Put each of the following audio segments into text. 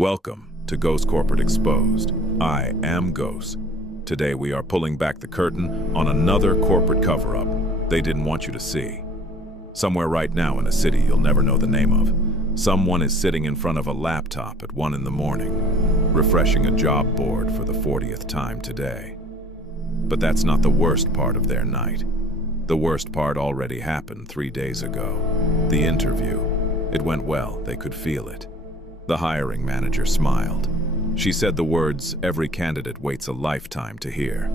Welcome to Ghost Corporate Exposed. I am Ghost. Today we are pulling back the curtain on another corporate cover-up they didn't want you to see. Somewhere right now in a city you'll never know the name of, someone is sitting in front of a laptop at 1 in the morning, refreshing a job board for the 40th time today. But that's not the worst part of their night. The worst part already happened 3 days ago. The interview. It went well, they could feel it. The hiring manager smiled. She said the words every candidate waits a lifetime to hear.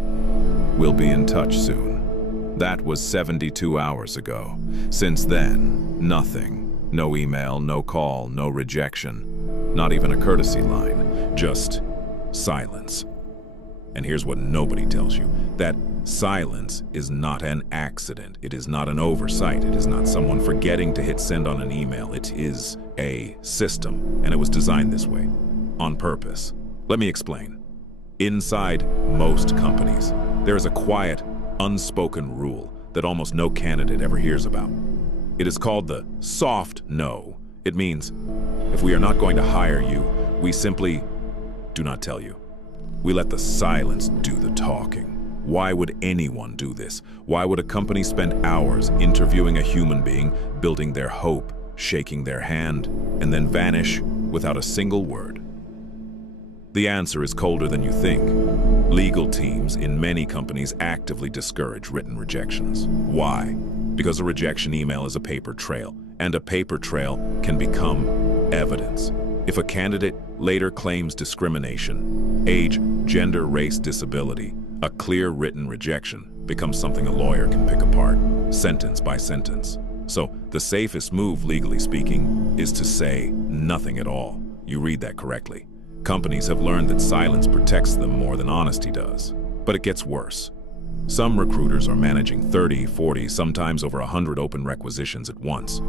"We'll be in touch soon." That was 72 hours ago. Since then, nothing. No email, no call, no rejection. Not even a courtesy line. Just silence. And here's what nobody tells you. That silence is not an accident. It is not an oversight. It is not someone forgetting to hit send on an email. It is a system, and it was designed this way, on purpose. Let me explain. Inside most companies, there is a quiet, unspoken rule that almost no candidate ever hears about. It is called the soft no. It means, if we are not going to hire you, we simply do not tell you. We let the silence do the talking. Why would anyone do this? Why would a company spend hours interviewing a human being, building their hope, shaking their hand, and then vanish without a single word? The answer is colder than you think. Legal teams in many companies actively discourage written rejections. Why? Because a rejection email is a paper trail, and a paper trail can become evidence. If a candidate later claims discrimination, age, gender, race, disability, a clear written rejection becomes something a lawyer can pick apart, sentence by sentence. So the safest move, legally speaking, is to say nothing at all. You read that correctly. Companies have learned that silence protects them more than honesty does. But it gets worse. Some recruiters are managing 30, 40, sometimes over 100 open requisitions at once.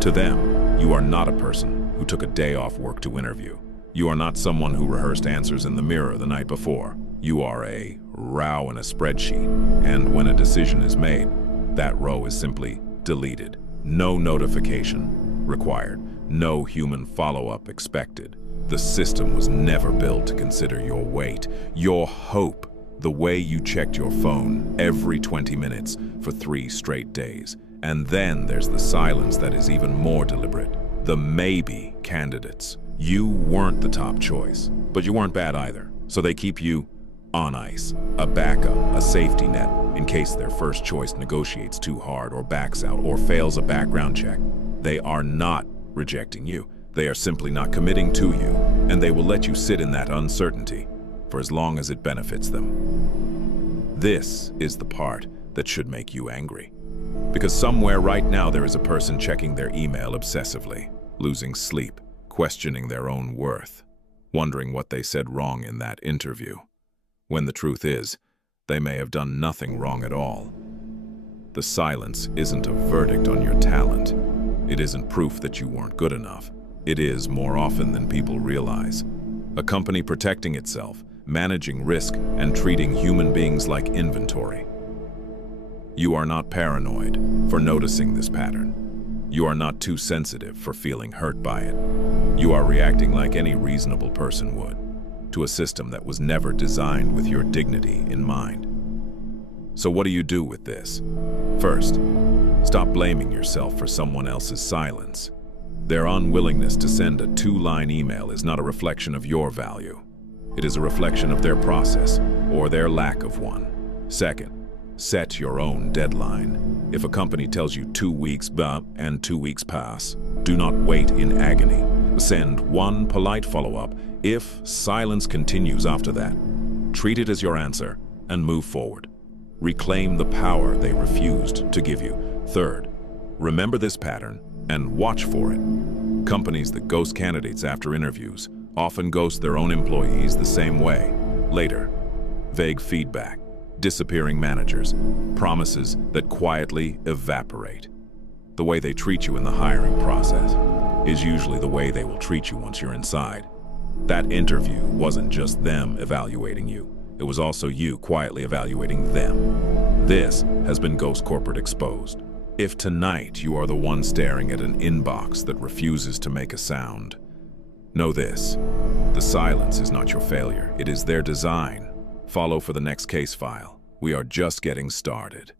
To them, you are not a person who took a day off work to interview. You are not someone who rehearsed answers in the mirror the night before. You are a row in a spreadsheet, and when a decision is made, that row is simply deleted. No notification required. No human follow-up expected. The system was never built to consider your weight, your hope, the way you checked your phone every 20 minutes for 3 straight days. And then there's the silence that is even more deliberate. The maybe candidates. You weren't the top choice, but you weren't bad either. So they keep you on ice, a backup, a safety net, in case their first choice negotiates too hard or backs out or fails a background check. They are not rejecting you. They are simply not committing to you, and they will let you sit in that uncertainty for as long as it benefits them. This is the part that should make you angry. Because somewhere right now there is a person checking their email obsessively, losing sleep, questioning their own worth, wondering what they said wrong in that interview, when the truth is, they may have done nothing wrong at all. The silence isn't a verdict on your talent. It isn't proof that you weren't good enough. It is, more often than people realize, a company protecting itself, managing risk, and treating human beings like inventory. You are not paranoid for noticing this pattern. You are not too sensitive for feeling hurt by it. You are reacting like any reasonable person would, to a system that was never designed with your dignity in mind. So what do you do with this? First, stop blaming yourself for someone else's silence. Their unwillingness to send a 2-line email is not a reflection of your value. It is a reflection of their process, or their lack of one. Second, set your own deadline. If a company tells you 2 weeks, and 2 weeks pass, do not wait in agony. Send one polite follow-up. If silence continues after that, treat it as your answer and move forward. Reclaim the power they refused to give you. Third, remember this pattern and watch for it. Companies that ghost candidates after interviews often ghost their own employees the same way. Later, vague feedback, disappearing managers, promises that quietly evaporate. The way they treat you in the hiring process is usually the way they will treat you once you're inside. That interview wasn't just them evaluating you. It was also you quietly evaluating them. This has been Ghost Corporate Exposed. If tonight you are the one staring at an inbox that refuses to make a sound, know this: silence is not your failure. It is their design. Follow for the next case file. We are just getting started.